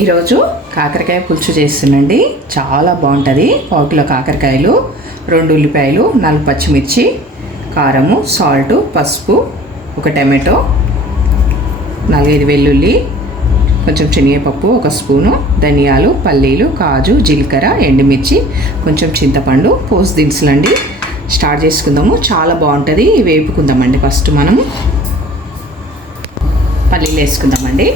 ఈరోజు కాకరకాయ పులుసు చేస్తున్నండి చాలా బాగుంటుంది. పావు కిలో కాకరకాయలు రెండు ఉల్లిపాయలు నాలుగు పచ్చిమిర్చి కారము సాల్ట్ పసుపు ఒక టమాటో నాలుగైదు వెల్లుల్లి కొంచెం శనగపప్పు ఒక స్పూను ధనియాలు పల్లీలు కాజు జీలకర్ర ఎండుమిర్చి కొంచెం చింతపండు పోసు దినుసులండి. స్టార్ట్ చేసుకుందాము. చాలా బాగుంటుంది. వేపుకుందామండి ఫస్ట్ మనము. పల్లీలు వేసుకుందామండి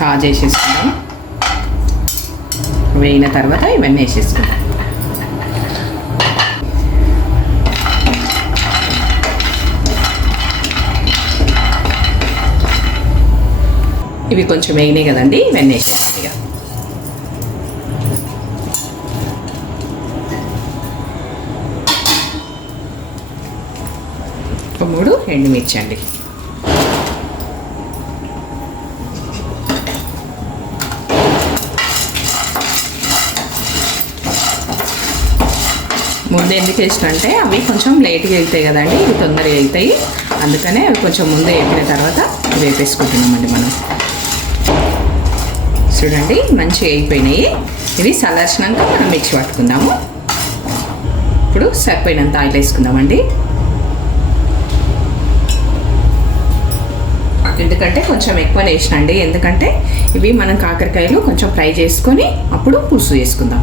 కాజు వేసేసుకుందాం వేయిన తర్వాత ఇవన్నీ వేసేసుకుందాం ఇవి కొంచెం వేగినాయి కదండి ఇవన్నీ వేసేస్తాం ఇక. ఒక మూడు ఎండుమిర్చి అండి. ముందు ఎందుకు వేసిన అంటే అవి కొంచెం లేట్గా వెళ్తాయి కదండి ఇవి తొందరగా వెళ్తాయి. అందుకనే అవి కొంచెం ముందే వేపిన తర్వాత వేపేసుకుంటున్నామండి మనం. చూడండి మంచిగా అయిపోయినాయి. ఇవి చల్లార్చినాక మనం మిర్చి పట్టుకుందాము. ఇప్పుడు సరిపోయినంత ఆయిల్ వేసుకుందామండి. ఎందుకంటే కొంచెం ఎక్కువ వేసినండి ఎందుకంటే ఇవి మనం కాకరకాయలు కొంచెం ఫ్రై చేసుకొని అప్పుడు పులుసు చేసుకుందాం.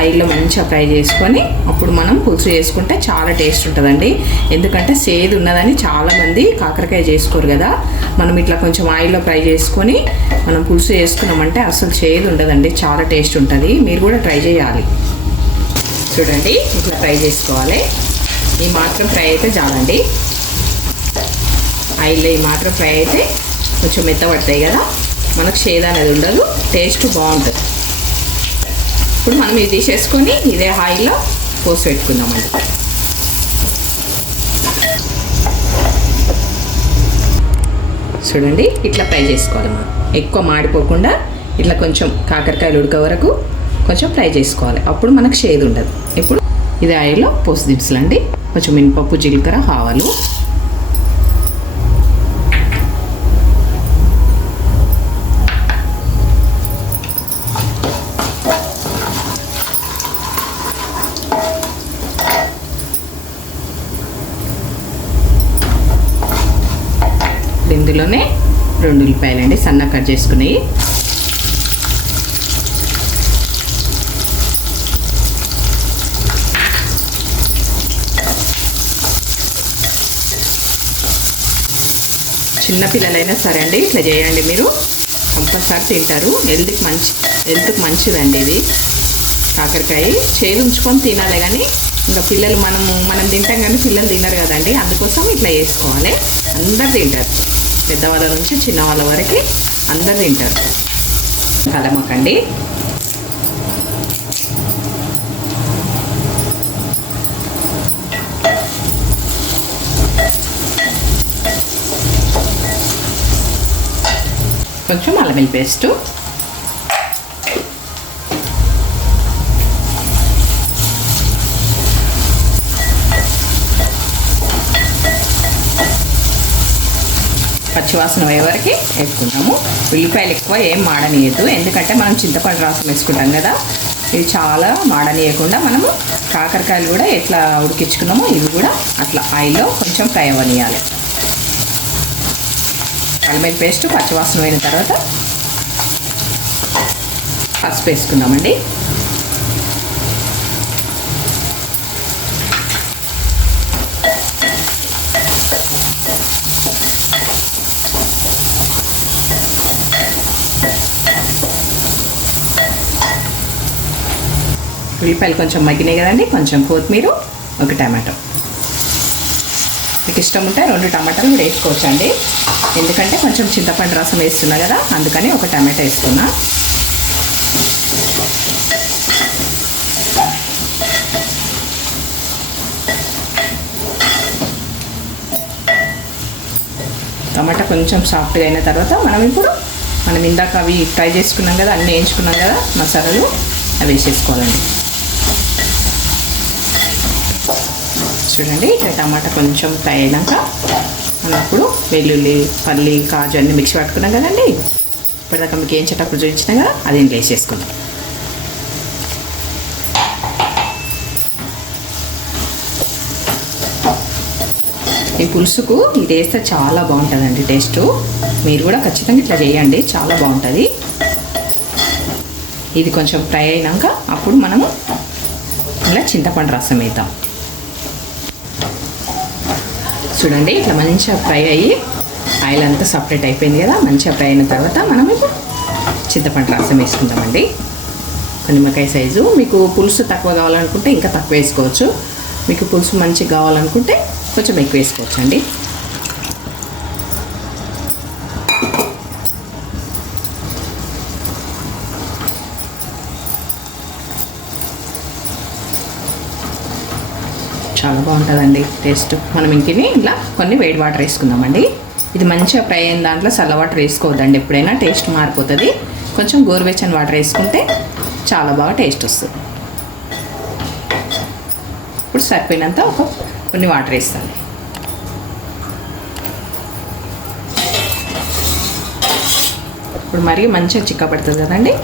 ఆయిల్లో మంచిగా ఫ్రై చేసుకొని అప్పుడు మనం పులుసు చేసుకుంటే చాలా టేస్ట్ ఉంటుందండి. ఎందుకంటే సేదు ఉన్నదని చాలామంది కాకరకాయ చేసుకోరు కదా. మనం ఇట్లా కొంచెం ఆయిల్లో ఫ్రై చేసుకొని మనం పులుసు చేసుకున్నామంటే అసలు చేదు ఉండదండి. చాలా టేస్ట్ ఉంటుంది. మీరు కూడా ట్రై చేయాలి. చూడండి ఇట్లా ఫ్రై చేసుకోవాలి. ఈ మాత్రం ఫ్రై అయితే చాలండి. ఆయిల్లో ఈ మాత్రం ఫ్రై అయితే కొంచెం మెత్తబడతాయి కదా. మనకు షేద్ అనేది ఉండదు. టేస్ట్ బాగుంటుంది. ఇప్పుడు మనం ఇది తీసేసుకొని ఇదే ఆయిల్లో పోసి పెట్టుకుందామండి చూడండి ఇట్లా ఫ్రై చేసుకోవాలి మనం. ఎక్కువ మాడిపోకుండా ఇట్లా కొంచెం కాకరకాయలు ఉడక వరకు కొంచెం ఫ్రై చేసుకోవాలి. అప్పుడు మనకు షేదు ఉండదు. ఇప్పుడు ఇది ఆయిల్లో పోసి దినుసులండి. కొంచెం మినపప్పు జీలకర్ర ఆవాలు ఇందులోనే రెండు ఉల్లిపాయలండి సన్న కట్ చేసుకునేవి చిన్నపిల్లలైనా సరే అండి ఇట్లా చేయండి మీరు. కంపల్సరీ తింటారు. హెల్త్కి మంచి హెల్త్కి మంచిదండి ఇది. కాకరకాయ చేదు ఉంచుకొని తినాలి కానీ ఇంకా పిల్లలు మనము మనం తింటాం కానీ పిల్లలు తినరు కదండి. అందుకోసం ఇట్లా చేసుకోవాలి. అందరు తింటారు. పెద్దవాళ్ళ నుంచి చిన్నవాళ్ళ వరకు అందరు తింటారు. కలమకండి. కొంచెం అల్లం పేస్టు. పచ్చివాసన అయ్యే వరకు వేసుకుంటాము. ఉల్లిపాయలు ఎక్కువ ఏం మాడనీయద్దు. ఎందుకంటే మనం చింతపండు రసం వేసుకుంటాం కదా. ఇది చాలా మాడనీయకుండా మనము కాకరకాయలు కూడా ఎట్లా ఉడికించుకున్నామో ఇవి కూడా అట్లా ఆయిల్లో కొంచెం ఫ్రై అవ్వనియాలి. అల్లం పేస్ట్ పచ్చివాసన అయిన తర్వాత పసుపు వేసుకుందామండి. ఉల్లిపాయలు కొంచెం మగ్గినాయి కదండి కొంచెం కొత్తిమీర ఒక టమాటో. మీకు ఇష్టం ఉంటే రెండు టమాటాలు కూడా వేసుకోవచ్చు అండి ఎందుకంటే కొంచెం చింతపండు రసం వేస్తున్నా కదా అందుకని ఒక టమాటా వేసుకున్నా. టమాటా కొంచెం సాఫ్ట్గా అయిన తర్వాత మనం ఇప్పుడు మనం ఇందాక అవి ఫ్రై చేసుకున్నాం కదా అన్నీ వేయించుకున్నాం కదా మసాలాలు అవి వేసేసుకోవాలండి. చూడండి ఇట్లా టమాటా కొంచెం ఫ్రై అయినాక మనం వెల్లుల్లి పల్లి కాజు అన్ని మిక్సీ పట్టుకున్నాం కదండి. ఇప్పటిదాకా మీకు ఏం చెట్టప్పుడు చూపించినా కదా అది ఇంట్లో వేసేసుకుందాం. ఈ పులుసుకు ఇది వేస్తే చాలా బాగుంటుందండి టేస్ట్. మీరు కూడా ఖచ్చితంగా ఇట్లా చేయండి చాలా బాగుంటుంది. ఇది కొంచెం ఫ్రై అయినాక అప్పుడు మనము ఇలా చింతపండు రసం వేద్దాం. చూడండి ఇట్లా మంచిగా ఫ్రై అయ్యి ఆయిల్ అంతా సపరేట్ అయిపోయింది కదా మంచిగా ఫ్రై అయిన తర్వాత మనం ఇప్పుడు చింతపండు రసం వేసుకుందామండి. నిమ్మకాయ సైజు మీకు పులుసు తక్కువ కావాలనుకుంటే ఇంకా తక్కువ వేసుకోవచ్చు. మీకు పులుసు మంచిగా కావాలనుకుంటే కొంచెం ఎక్కువ వేసుకోవచ్చు అండి చాలా బాగుంటుందండి టేస్ట్. మనం ఇంకిని ఇలా కొన్ని వేడి వాటర్ వేసుకుందామండి. ఇది మంచిగా ఫ్రై అయిన దాంట్లో చల్ల వాటర్ వేసుకోవద్దండి ఎప్పుడైనా టేస్ట్ మారిపోతుంది. కొంచెం గోరువెచ్చని వాటర్ వేసుకుంటే చాలా బాగా టేస్ట్ వస్తుంది. ఇప్పుడు సరిపోయినంత ఒక కొన్ని వాటర్ వేస్తాను. ఇప్పుడు మరీ మంచిగా చిక్క పడుతుంది కదండి.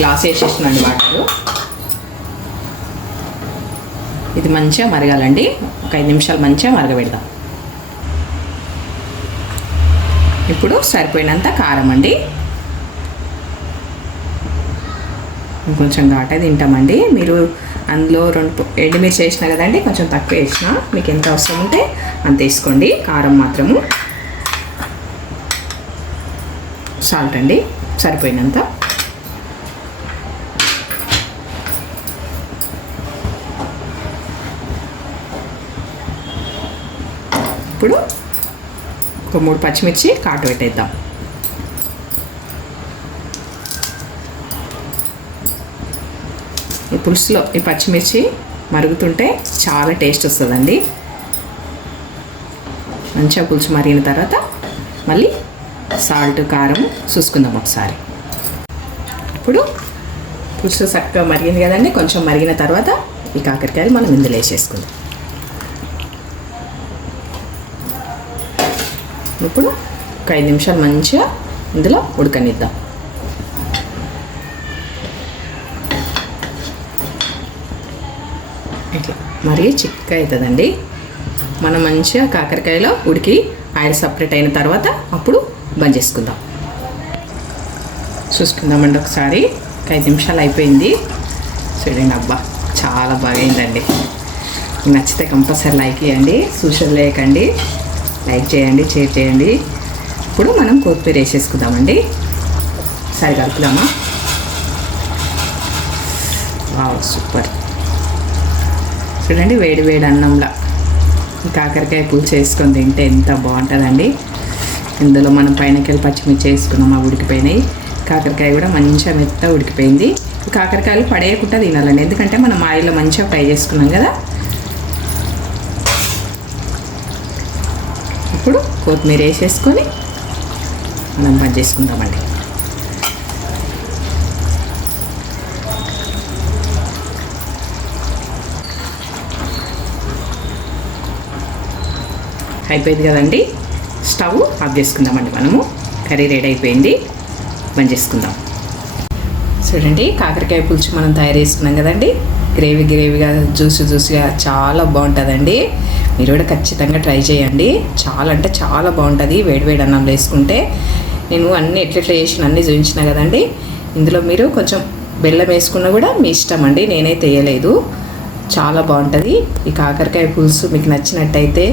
గ్లాస్ వేసేస్తున్నాండి వాటర్. ఇది మంచిగా మరగాలండి. ఒక ఐదు నిమిషాలు మంచిగా మరగబెడదాం. ఇప్పుడు సరిపోయినంత కారం అండి. కొంచెం ఘాటే తింటామండి. మీరు అందులో రెండు ఎండుమిర్చి వేసిన కదండి కొంచెం తక్కువ వేసిన మీకు ఎంత అవసరం ఉంటే అంత వేసుకోండి. కారం మాత్రము. సాల్ట్ అండి. సరిపోయినంత. ఇప్పుడు ఒక మూడు పచ్చిమిర్చి కాటు పెట్టేద్దాం. ఈ పులుసులో ఈ పచ్చిమిర్చి మరుగుతుంటే చాలా టేస్ట్ వస్తుందండి. మంచిగా పులుసు మరిగిన తర్వాత మళ్ళీ సాల్ట్ కారం చూసుకుందాం ఒకసారి. ఇప్పుడు పులుసు చక్కగా మరిగింది కదండి కొంచెం మరిగిన తర్వాత ఈ కాకరకాయలు మనం ఇందులో వేసేసుకుందాం. ఇప్పుడు ఒక ఐదు నిమిషాలు మంచిగా ఇందులో ఉడకనిద్దాం. ఇట్లా మరీ చిక్క అవుతుందండి మనం మంచిగా కాకరకాయలో ఉడికి ఆయిల్ సపరేట్ అయిన తర్వాత అప్పుడు బంద్ చేసుకుందాం. చూసుకుందామండి ఒకసారి. ఐదు నిమిషాలు అయిపోయింది. చూడండి అబ్బా చాలా బాగా నచ్చితే కంపల్సరీ లైక్ చేయండి సూచనలు లేకండి లైక్ చేయండి షేర్ చేయండి. ఇప్పుడు మనం కొత్తిమీర వేసేసుకుందామండి. సరి కలుపుదామా? Wow super. చూడండి వేడి వేడి అన్నంలా. ఈ కాకరకాయ పులుసు వేసుకొని తింటే ఎంత బాగుంటుందండి. ఇందులో మనం పైనకెళ్ళి పచ్చిమిర్చి వేసుకున్నాం ఆ ఉడికిపోయినాయి. కాకరకాయ కూడా మంచిగా మెత్త ఉడికిపోయింది. కాకరకాయలు పడేయకుండా తినాలండి. ఎందుకంటే మనం ఆయిల్లో మంచిగా ఫ్రై చేసుకున్నాం కదా. ఇప్పుడు కొత్తిమీర వేసేసుకొని మనం బంద్ చేసుకుందామండి. అయిపోయింది కదండి? స్టవ్ ఆఫ్ చేసుకుందామండి మనము. కర్రీ రెడీ అయిపోయింది. బంద్ చేసుకుందాం. చూడండి కాకరకాయ పులుసు మనం తయారు చేసుకున్నాం కదండి. గ్రేవీ గ్రేవీగా జ్యూస్ జ్యూస్గా చాలా బాగుంటుందండి. మీరు కూడా ఖచ్చితంగా ట్రై చేయండి. చాలా అంటే చాలా బాగుంటుంది. వేడి వేడి అన్నంలో వేసుకుంటే నేను అన్ని ఎట్లెట్లా చేసిన అన్నీ చూపించిన కదండి. ఇందులో మీరు కొంచెం బెల్లం వేసుకున్నా కూడా మీ ఇష్టం అండి. నేనైతే వేయలేదు చాలా బాగుంటుంది. ఈ కాకరకాయ పులుసు మీకు నచ్చినట్టయితే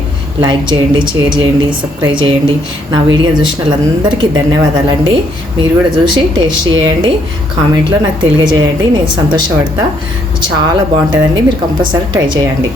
లైక్ చేయండి షేర్ చేయండి సబ్స్క్రైబ్ చేయండి. నా వీడియో చూసిన వాళ్ళందరికీ ధన్యవాదాలండి. మీరు కూడా చూసి టేస్ట్ చేయండి. కామెంట్లో నాకు తెలియజేయండి. నేను సంతోషపడతా. చాలా బాగుంటుందండి. మీరు కంపల్సరీ ట్రై చేయండి.